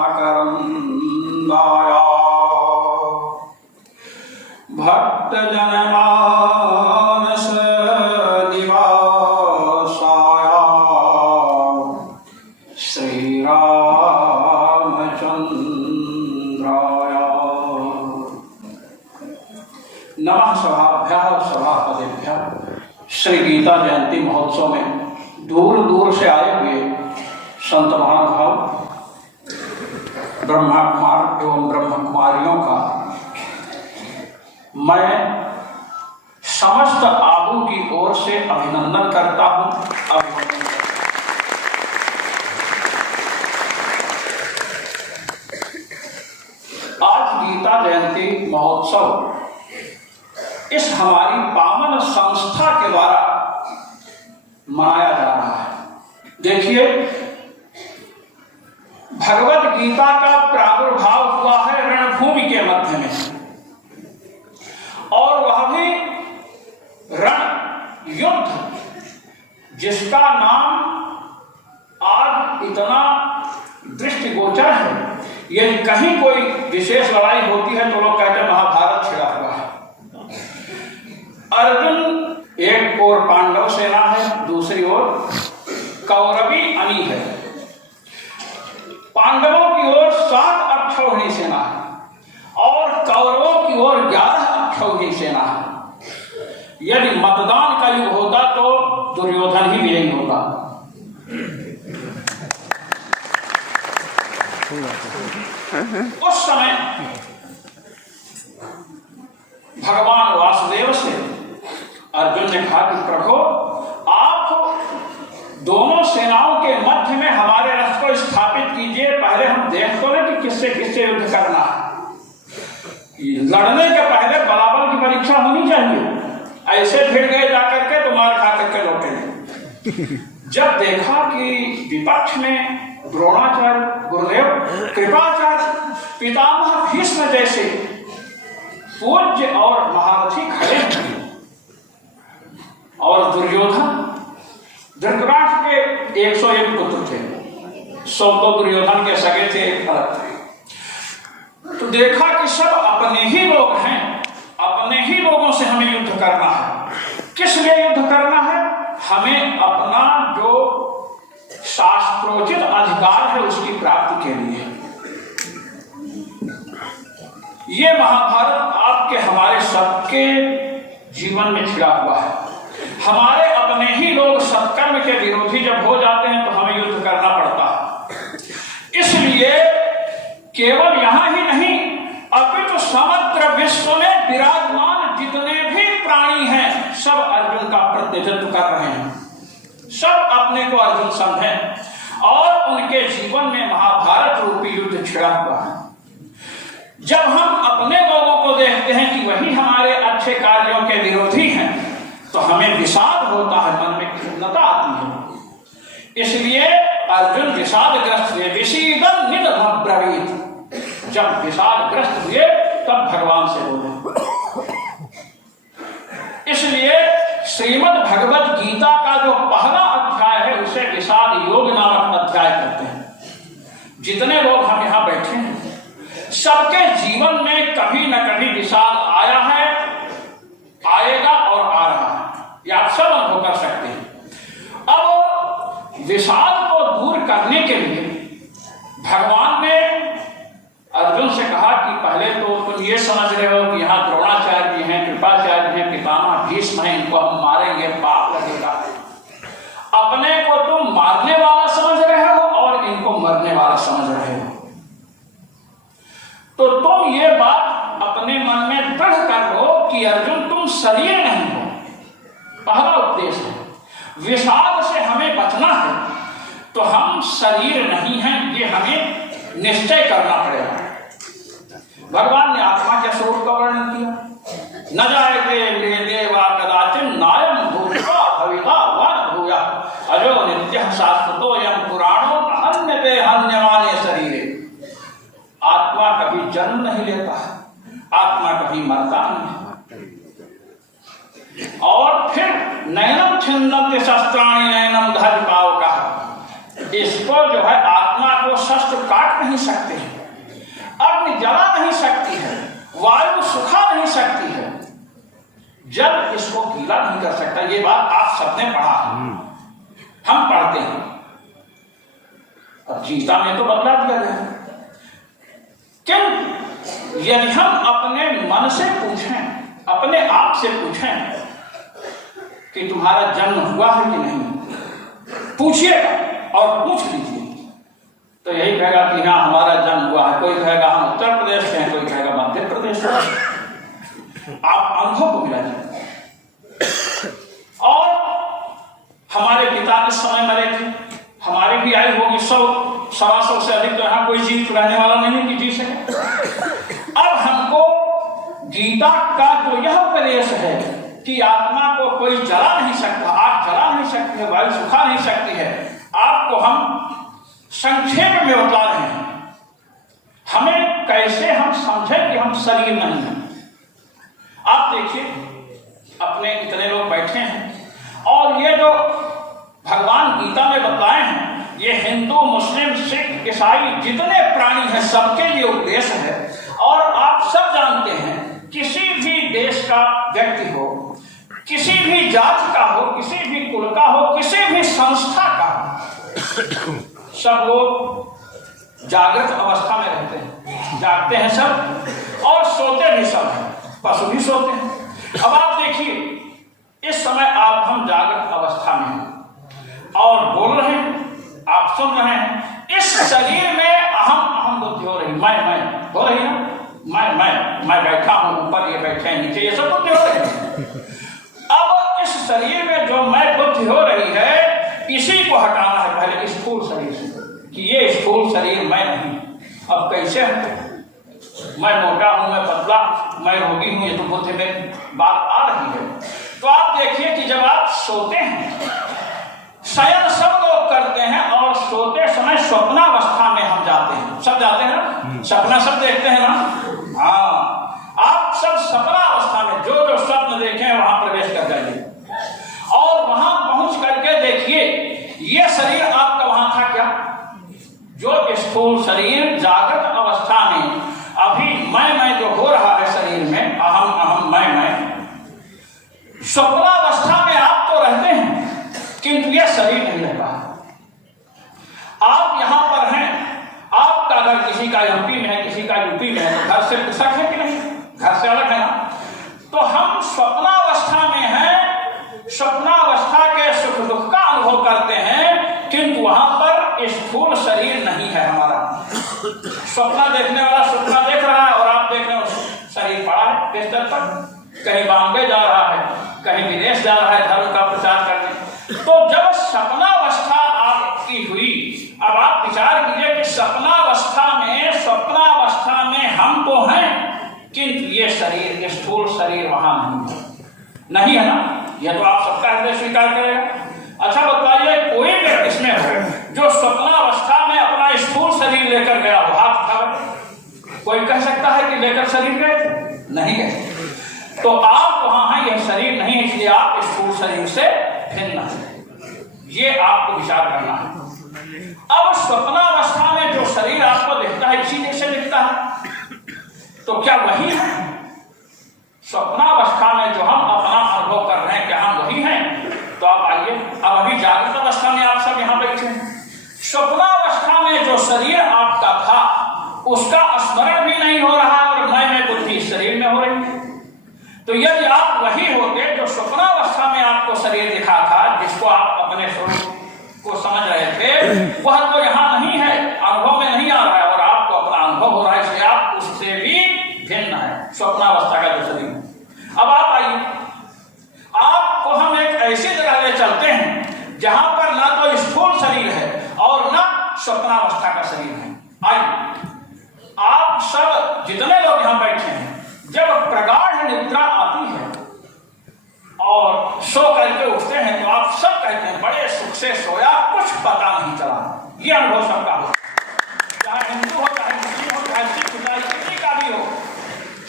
मकरंदाय भक्तजनमानस निवासाय श्रीरामचंद्राय नमः। सभाभ्यः सभापतिभ्यः श्री गीता जयंती महोत्सव में दूर दूर से आए हुए संत महानुभाव ब्रह्मा कुमार एवं ब्रह्म कुमारियों का मैं समस्त आबू की ओर से अभिनंदन करता हूं। आज गीता जयंती महोत्सव इस हमारी पावन संस्था के द्वारा मनाया जा रहा है। देखिए, भगवत गीता का प्रादुर्भाव हुआ है रणभूमि के मध्य में, और वह भी रण युद्ध, जिसका नाम आज इतना दृष्टिगोचर है। यदि कहीं कोई विशेष लड़ाई होती है तो लोग कहते हैं महाभारत छिड़ा हुआ है। अर्जुन एक ओर पांडव सेना है, दूसरी ओर कौरवी अनी है। पांडवों की ओर 7 अक्षौहिणी सेना है और कौरवों की ओर 11 अक्षौहिणी सेना है। यदि मतदान का युग होता तो दुर्योधन ही विजयी होता। उस समय भगवान वासुदेव से अर्जुन ने कहा कि प्रभु, आप दोनों सेनाओं के मध्य में हमारे रथ को स्थापित कीजिए, पहले हम देख तो लें कि किससे किससे युद्ध करना है। लड़ने के पहले बलाबल की परीक्षा होनी चाहिए। ऐसे भिड़ गए जाकर के तो मार खा करके लौटेंगे। जब देखा कि विपक्ष में द्रोणाचार्य, गुरुदेव कृपाचार्य, पितामह भीष्म जैसे पूज्य और महारथी खड़े हैं, और दुर्योधन, धृतराष्ट्र के 101 पुत्र थे, 100 तो दुर्योधन के सगे थे, एक अलग थे। तो देखा कि सब अपने ही लोग हैं, अपने ही लोगों से हमें युद्ध करना है। किस लिए युद्ध करना है? हमें अपना जो शास्त्रोचित अधिकार है उसकी प्राप्ति के लिए। ये महाभारत आपके हमारे सबके जीवन में छिड़ा हुआ है। हमारे अपने ही लोग सत्कर्म के विरोधी जब हो जाते हैं तो हमें युद्ध करना पड़ता है। इसलिए केवल यहां ही नहीं, अपितु समग्र विश्व में विराजमान जितने भी प्राणी हैं सब अर्जुन का प्रतिनिधित्व कर रहे हैं। सब अपने को अर्जुन समझें और उनके जीवन में महाभारत रूपी युद्ध छिड़ा हुआ है। जब हम अपने लोगों को देखते हैं कि वही हमारे अच्छे कार्यों के विरोधी हैं तो हमें विषाद होता है, मन में खिन्नता आती है। इसलिए अर्जुन विषादग्रस्त हुए, विषीदं निदभब्रवीत। जब विषादग्रस्त हुए तब भगवान से बोले। इसलिए श्रीमद् भगवत गीता का जो पहला अध्याय है उसे विषाद योग नामक अध्याय कहते हैं। जितने लोग हम यहां बैठे हैं सबके जीवन में कभी न कभी विषाद आया है, आएगा और आ रहा है, ये आप सब अनुभव कर सकते हैं। अब विषाद को दूर करने के लिए भगवान ने अर्जुन से कहा कि पहले तो तुम ये समझ रहे हो कि यहाँ द्रोणाचार्य जी हैं, कृपाचार्य जी हैं, पितामह भीष्म हैं, इनको हम मारेंगे, पाप लगेगा। अपने को तुम मारने वाला समझ रहे हो और इनको मरने वाला समझ रहे हो। तो तुम ये बात अपने मन में दृढ़ कर लो कि अर्जुन तुम शरीर नहीं हो। पहला उपदेश है, विषाद से हमें बचना है तो हम शरीर नहीं हैं, ये हमें निश्चय करना पड़ेगा। भगवान ने आत्मा के स्वरूप का वर्णन किया। न जायते देवा कदाचिन नायम भूत्वा भविता वा भूया अजो नित्यः शाश्वतोऽयं पुराणो हन्यते हन्यमाने शरीरे। आत्मा कभी जन्म नहीं लेता है, आत्मा कभी मरता नहीं। और फिर नैनम छिन्दन्ति शस्त्राणि नैनम धर्म पाव का, इसको जो है आत्मा को शस्त्र मनुष्य काट नहीं सकते हैं, अग्नि जला नहीं सकती है, वायु सुखा नहीं सकती है, जल इसको गीला नहीं कर सकता। ये बात आप सबने पढ़ा है, हम पढ़ते हैं। अब गीता में तो बदला दिया गया है, किंतु यदि हम अपने मन से पूछें, अपने आप से पूछें कि तुम्हारा जन्म हुआ है कि नहीं, पूछिएगा और पूछ लीजिए, तो यही कहेगा कि हाँ हमारा जन्म हुआ है। कोई कहेगा हम उत्तर प्रदेश से हैं, कोई कहेगा मध्य प्रदेश से। आप अनुभव को मिला जाए। और हमारे पिता इस समय मरे थे, हमारी भी आयु होगी 100-125 से अधिक, तो यहाँ कोई जीवित रहने वाला नहीं कि जी सके। अब हमको गीता का जो यह उपदेश है कि आत्मा को कोई जला नहीं सकता, आग जला नहीं सकती है, वायु सुखा नहीं सकती है, आपको हम संक्षेप में बता रहे हैं। हमें कैसे हम समझें कि हम शरीर नहीं हैं। आप देखिए, अपने इतने लोग बैठे हैं और ये जो भगवान गीता में बताए हैं, ये हिंदू, मुस्लिम, सिख, ईसाई जितने प्राणी हैं सबके लिए उपदेश है। और आप सब जानते हैं, किसी भी देश का व्यक्ति हो, किसी भी जाति का हो, किसी भी कुल का हो, किसी भी संस्था का, सब लोग जागृत अवस्था में रहते हैं, जागते हैं सब और सोते भी सब हैं, पशु भी सोते हैं। अब आप देखिए, इस समय हम जागृत अवस्था में हैं और बोल रहे हैं, आप सुन रहे हैं। इस शरीर में अहम बुद्धि हो रही, मैं हो रही है, मैं बैठा हूं ऊपर, ये बैठे हैं नीचे, ये सब बुद्धि हो रही है। अब इस शरीर में जो मैं बुद्धि हो रही है, इसी को हटाना है पहले स्थूल शरीर से, कि ये स्थूल शरीर मैं नहीं। अब कैसे मैं मोटा हूं, मैं पतला, मैं रोगी हूं, ये तो बुद्धि में बात आ रही है। तो आप देखिए कि जब आप सोते हैं, शयन सब लोग करते हैं और सोते समय स्वप्नावस्था में हम जाते हैं, सब जाते हैं ना, सपना सब देखते हैं ना। हाँ, आप सब सपनावस्था में जो जो स्वप्न देखें वहां प्रवेश कर जाइए और वहां पहुंच करके देखिए ये शरीर आपका वहां था क्या? जो स्थूल शरीर जागृत अवस्था में अभी मैं जो हो रहा है शरीर में, अहम मैं, स्वप्नावस्था में आप तो रहते हैं किंतु यह शरीर नहीं रहता। आप यहां पर हैं, आपका घर किसी का एमपी में है, किसी का यूपी में है, तो घर से पृथक है कि नहीं? घर से अलग है ना। तो हम स्वप्नावस्था में हैं, स्वप्नावस्था के सुख दुख का अनुभव करते हैं, किंतु वहां पर स्थूल शरीर नहीं है हमारा। स्वप्न देखने वाला स्वप्न देख रहा है और आप देख रहे हो शरीर पड़ा है बिस्तर पर, कहीं बॉम्बे जा रहा है, कहीं विदेश जा रहा है धर्म का प्रचार करने। तो जब सपनावस्था आपकी हुई, अब आप विचार कीजिए कि स्वप्नावस्था में हम तो हैं, किंतु ये शरीर, स्थूल शरीर वहां नहीं है ना। यह तो आप सबका हृदय स्वीकार करेगा। अच्छा बताइए, कोई व्यक्ति इसमें हो जो स्वप्नावस्था में अपना स्थूल शरीर लेकर गया हो, हाथ उठाकर कोई कह सकता है कि लेकर शरीर गए? नहीं गए। तो आप वहां हैं, यह शरीर नहीं है, इसलिए आप स्थूल शरीर से भिन्न है। ये आपको विचार करना है। अब स्वप्नावस्था में जो शरीर आपको दिखता है इसी जैसे दिखता है, तो क्या वही है? स्वप्नावस्था में जो हम अपना अनुभव कर रहे हैं क्या हम वही हैं? तो आप आइए, अब अभी जागृत अवस्था में आप सब यहां बैठे हैं। स्वप्नावस्था में जो शरीर आपका था उसका स्मरण भी नहीं हो रहा और मैं बुद्धि शरीर में हो रही है। तो यदि आप वही होते जो स्वप्नावस्था में आपको शरीर दिखा था, जिसको आप अपने स्वरूप को समझ रहे थे, वह तो यहाँ नहीं है, अनुभव में नहीं आ रहा है और आपको अपना अनुभव हो रहा है, इसलिए आप उससे भी भिन्न है स्वप्नावस्था का जो शरीर। अब आप आइए, आपको हम एक ऐसी जगह ले चलते हैं जहां पर ना तो स्थूल शरीर है और ना स्वप्नावस्था का शरीर है। आइए, आप सब जितने लोग यहां बैठे हैं, जब प्रगाढ़ निद्रा आती है और सो करके उठते हैं तो आप सब कहते हैं बड़े सुख से सोया, कुछ पता नहीं चला। ये अनुभव सबका हो, चाहे हिंदू हो, चाहे मुस्लिम हो, चाहे सिख हो, चाहे किसी का भी हो।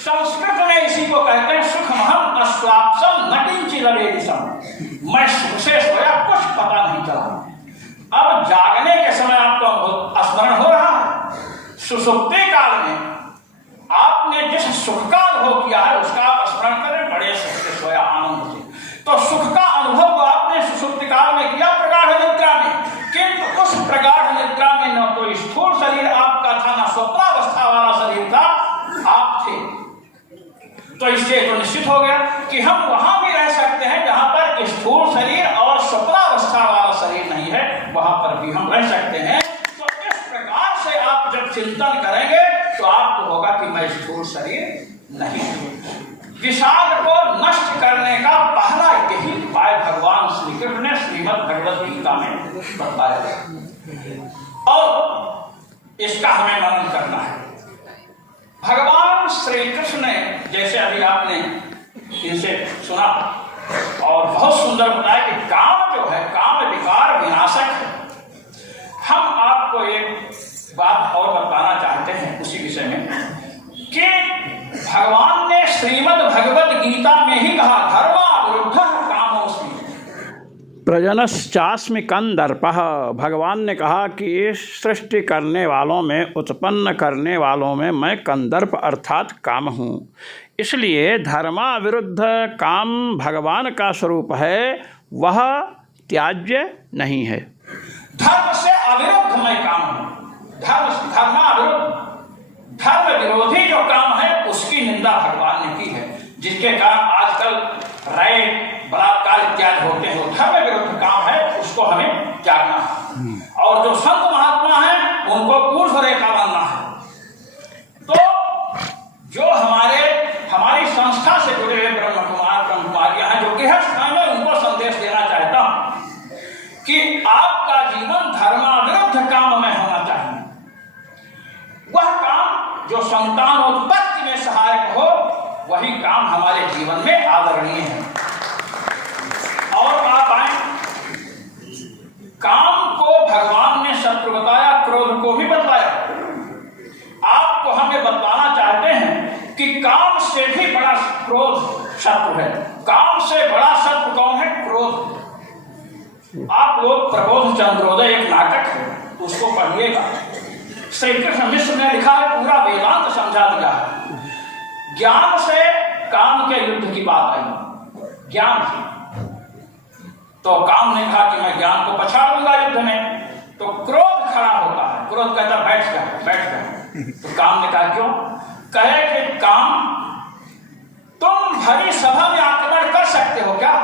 संस्कृत में इसी को कहते हैं सुखमहम अस्वाप्सम न किंचित् लभेदिशम्। मैं सुख से सोया, कुछ पता नहीं चला। अब जागने के समय आपको स्मरण हो रहा है, सुषुप्ति काल में आपने जिस सुख का अनुभव किया है उसका आप स्मरण करें बड़े सुख से सोया आनंद से। तो सुख का अनुभव आपने सुषुप्ति काल में किया प्रगाढ़ निद्रा में, किंतु उस प्रगाढ़ निद्रा में न तो स्थूल शरीर आपका था न स्वप्नावस्था वाला शरीर था, आप थे। तो इससे तो निश्चित हो गया कि हम वहां भी रह सकते हैं जहां पर स्थूल शरीर और स्वप्नावस्था वाला शरीर नहीं है, वहां पर भी हम रह सकते हैं। तो इस प्रकार से आप जब चिंतन करेंगे तो आपको होगा कि मैं स्थूल शरीर नहीं हूं। विषाद को नष्ट करने का पहला यही उपाय भगवान श्री कृष्ण ने श्रीमद् भगवद गीता में बताया और इसका हमें मनन करना है। भगवान श्री कृष्ण ने जैसे अभी आपने इनसे सुना और बहुत सुंदर बताया कि काम जो है काम विकार विनाशक है। हम आपको एक बात और बताना चाहते हैं उसी विषय में कि भगवान ने श्रीमद् भगवद गीता में ही कहा धर्माविरुद्धः कामोऽस्मि प्रजनश्चास्मि कंदर्पः। भगवान ने कहा कि इस सृष्टि करने वालों में उत्पन्न करने वालों में मैं कंदर्प अर्थात काम हूँ। इसलिए धर्माविरुद्ध काम भगवान का स्वरूप है, वह त्याज्य नहीं है। धर्म से अविरुद्ध मैं काम हूँ। धर्माविरुद्ध धर्म विरोधी जो काम है उसकी निंदा भगवान ने की है, जिसके कारण आजकल रेप बलात्कार इत्यादि होते हैं। धर्म विरुद्ध काम है, उसको हमें त्यागना है और जो संत महात्मा हैं उनको पूर्व रेखा बनना है। तो जो हमारी संस्था से जुड़े हुए ब्रह्म कुमारियां हैं जो गृहस्थ हैं, मैं उनको संदेश देना चाहता हूं कि आपका जीवन धर्माविरुद्ध काम में होना चाहिए। वह काम जो संतानोत्पत्ति में सहायक हो, वही काम हमारे जीवन में आदरणीय है। और आप आए, काम को भगवान ने शत्रु बताया, क्रोध को भी बताया। आपको हमें बताना चाहते हैं कि काम से भी बड़ा क्रोध शत्रु है। काम से बड़ा शत्रु कौन है? क्रोध। आप लोग प्रबोध चंद्रोदय एक नाटक है, उसको पढ़िएगा। श्री कृष्ण मिश्र ने लिखा है, पूरा वेदांत समझा दिया है। ज्ञान से काम के युद्ध की बात आई, ज्ञान से। तो काम ने कहा कि मैं ज्ञान को पछाड़ दूंगा युद्ध में, तो क्रोध खड़ा होता है। क्रोध कहता बैठ जा। तो काम ने कहा क्यों? कहे कि काम तुम भरी सभा में आक्रमण कर सकते हो क्या?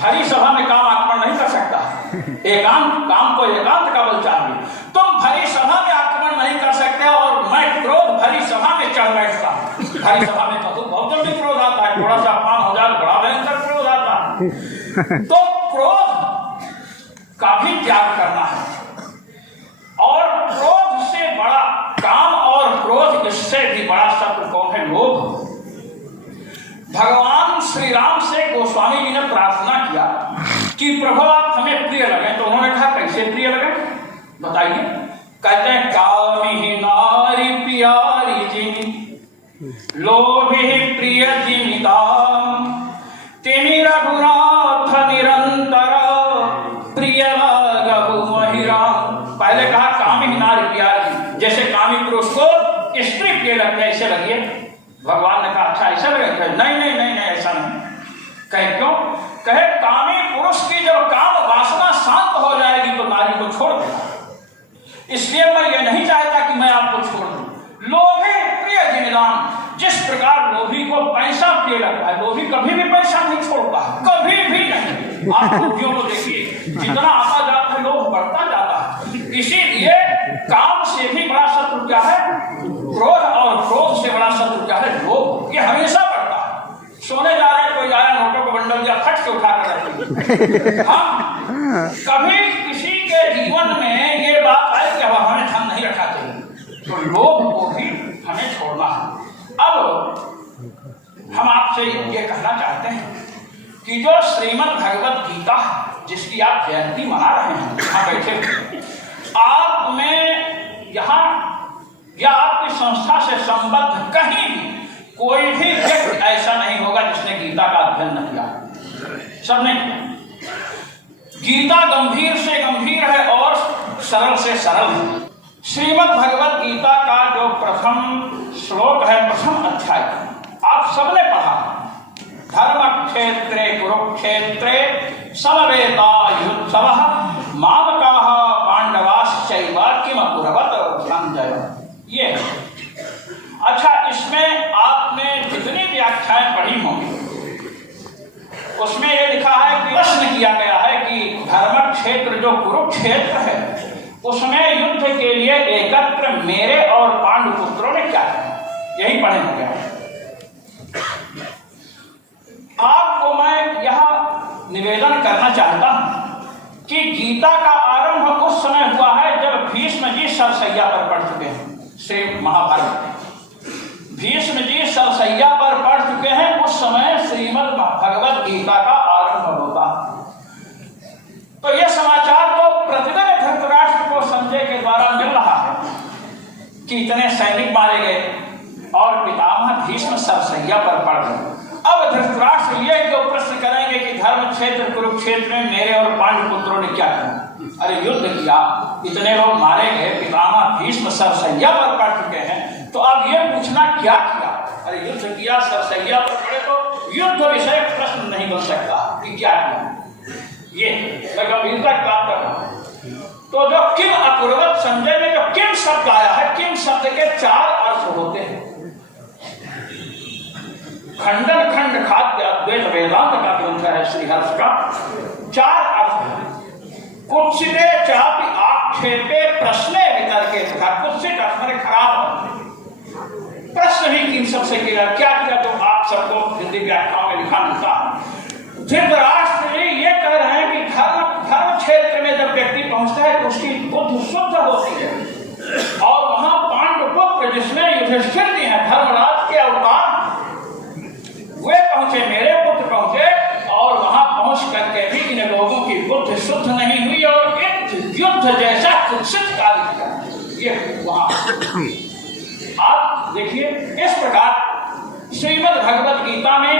भरी सभा में काम आक्रमण नहीं कर सकता। काम को एकांत का बल चाहिए। तुम भरी सभा में आक्रमण नहीं कर सकते और मैं क्रोध भरी सभा में चढ़ बैठता। भरी सभा में तो बहुत जल्दी क्रोध आता है, थोड़ा सा अपमान हो जाए बड़ा भयंकर क्रोध आता है। तो क्रोध का भी त्याग करना है। और क्रोध से बड़ा काम और क्रोध इससे भी बड़ा शत्रु कौन है? लोभ। भगवान श्री राम से गोस्वामी जी ने प्रार्थना किया कि प्रभु आप हमें प्रिय लगे। तो उन्होंने कहा कैसे प्रिय लगे बताइए? कहते हैं कामी नारी प्यारी जिनी लोभी प्रिय जिनिताम तिनि रघुनाथ निरंतर प्रिय लगहु महिराम। पहले कहा कामी नारी प्यारी, जैसे कामी पुरुष को स्त्री प्रिय लगते है ऐसे लगिए। भगवान ने कहा अच्छा ऐसा लगे? नहीं ऐसा नहीं। कहे क्यों? कहे कामी पुरुष की जब काम वासना शांत हो जाएगी तो नारी को छोड़ देगा। इसलिए मैं ये नहीं चाहता कि मैं आपको छोड़ दूं। लोभी प्रिय जिनिदान, जिस प्रकार लोभी को पैसा प्रिय लगता है, लोभी कभी भी पैसा नहीं छोड़ता, कभी भी नहीं। आप लोभियों को देखिए, जितना आता जाता है लोभ बढ़ता जाता है। इसीलिए काम से भी बड़ा शत्रु क्या है? क्रोध। और क्रोध से बड़ा शत्रु क्या है? लोभ। ये हमेशा बढ़ता है। सोने जा रहे हैं, कोई आया नोटों को बंडल दिया, फट के उठा कर रखेंगे। हम कभी किसी के जीवन में ये बात आए कि हमें धन नहीं रखा चाहिए, तो लोभ को भी हमें छोड़ना है। अब हम आपसे ये कहना चाहते हैं कि जो श्रीमद् भगवद गीता जिसकी आप जयंती मना रहे हैं, यहाँ बैठे आप में यहाँ या आपकी संस्था से संबद्ध कहीं भी कोई भी व्यक्ति ऐसा नहीं होगा जिसने गीता का अध्ययन न किया। सबने गीता गंभीर से गंभीर है और सरल से सरल है। श्रीमद् भगवत गीता का जो प्रथम श्लोक है, प्रथम अध्याय, आप सबने पढ़ा। धर्म क्षेत्रे कुरुक्षेत्रे समवेतायुत्सवः मामकाः पांडवाश्चैव किम अकुर्वत संजय। ये अच्छा, इसमें आपने जितनी व्याख्याएं पढ़ी होंगी उसमें ये लिखा है कि प्रश्न किया गया है कि धर्म क्षेत्र जो कुरुक्षेत्र है उसमें युद्ध के लिए एकत्र मेरे और पांडुपुत्रों ने क्या किया, यही पढ़े हो गया। आपको मैं यह निवेदन करना चाहता हूं कि गीता का आरंभ उस समय हुआ है जब भीष्म जी सरसैया पर पड़ चुके हैं। श्री महाभारत भीष्म जी सरसैया पर पड़ चुके हैं, उस समय श्रीमद् भगवत गीता का आरंभ होता। तो यह समाचार तो प्रतिदिन धृतराष्ट्र को संजय के द्वारा मिल रहा है कि इतने सैनिक मारे गए और पितामह भीष्म सरसैया पर पड़ गए। अब धृतराष्ट्र ये जो प्रश्न करेंगे कि धर्म क्षेत्र कुरुक्षेत्र में मेरे और पांडुपुत्रों ने क्या किया, अरे युद्ध किया, इतने लोग मारे गए, पितामह भीष्म सरसैया पर पड़ चुके हैं, तो अब ये पूछना क्या किया, अरे युद्ध किया, सरसैया पर पड़े, तो युद्ध विषय प्रश्न नहीं बन सकता कि क्या किया। ये मैं गंभीरता की बात कर रहा हूं। तो जो किम अकुर्वत संजय में जो किम शब्द आया है, किम शब्द के 4 अर्थ होते हैं। खंडन खंड खाद्य अद्वैत वेदांत का ग्रंथ है श्रीहर्ष का, 4 अर्थ है। कुत्सिते चापि आक्षेपे प्रश्ने वितर्के तथा कुत्सित अर्थ में खराब प्रश्न भी किन सबसे किया, क्या किया, तो आप सबको हिंदी व्याख्याओं में लिखा मिलता है। धृतराष्ट्र जी ये कह रहे हैं कि धर्म क्षेत्र में जब व्यक्ति पहुंचता है तो उसकी बुद्धि शुद्ध होती है, और वहां पांडुपुत्र जिसमें युधिष्ठिर जी हैं, धर्मराज के अवतार, वे पहुंचे, मेरे पुत्र पहुंचे, और वहां पहुंच करके भी इन लोगों की बुद्धि शुद्ध नहीं हुई और एक युद्ध जैसा कुत्सित कार्य किया। ये वहां आप देखिए, इस प्रकार श्रीमद् भगवत गीता में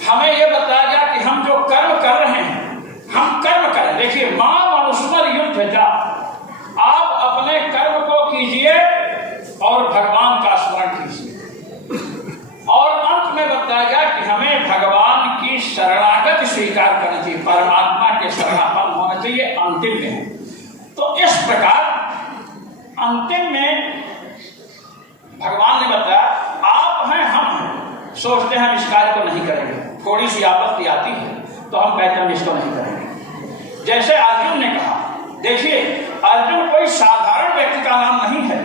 हमें यह बताया गया कि हम जो कर्म कर रहे हैं, हम कर्म करें। देखिए, मां अनुस्मर युद्ध जा, आप अपने कर्म को कीजिए और भगवान का स्मरण कीजिए। और अंत में बताया गया कि हमें भगवान की शरणागति स्वीकार करनी चाहिए, परमात्मा के शरणापन्न होना चाहिए अंतिम में। तो इस प्रकार अंतिम में भगवान ने बताया, आप हैं, हम हैं, सोचते हैं हम इस कार्य को नहीं करेंगे, थोड़ी सी आपत्ति आती है तो हम कहते हैं इसको नहीं करेंगे। जैसे अर्जुन ने कहा, देखिए अर्जुन कोई साधारण व्यक्ति का नाम नहीं है।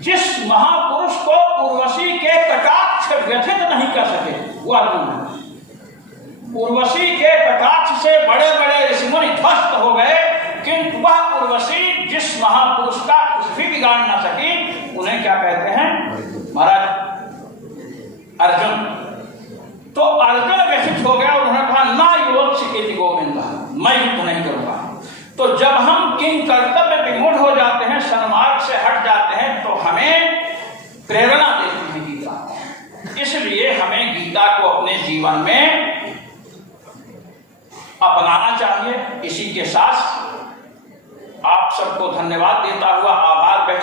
जिस महापुरुष को उर्वशी के कटाक्ष व्यथित नहीं कर सके वो अर्जुन है। उर्वशी के कटाक्ष से बड़े बड़े ऋषिमुनि ध्वस्त हो गए, किंतु वह उर्वशी जिस महापुरुष का कुछ भी बिगाड़ ना सकी, उन्हें क्या कहते हैं, महाराज अर्जुन। तो अर्जुन व्यथित हो गया और उन्होंने कहा, ना योत्स्येति गोविंद, मैं युद्ध नहीं करूंगा। तो जब हम किंग कर्तव्य विमूढ़ हो जाते हैं, सन्मार्ग से हट जाते हैं, तो हमें प्रेरणा देती है गीता। इसलिए हमें गीता को अपने जीवन में अपनाना चाहिए। इसी के साथ आप सबको धन्यवाद देता हुआ, आभार व्यक्त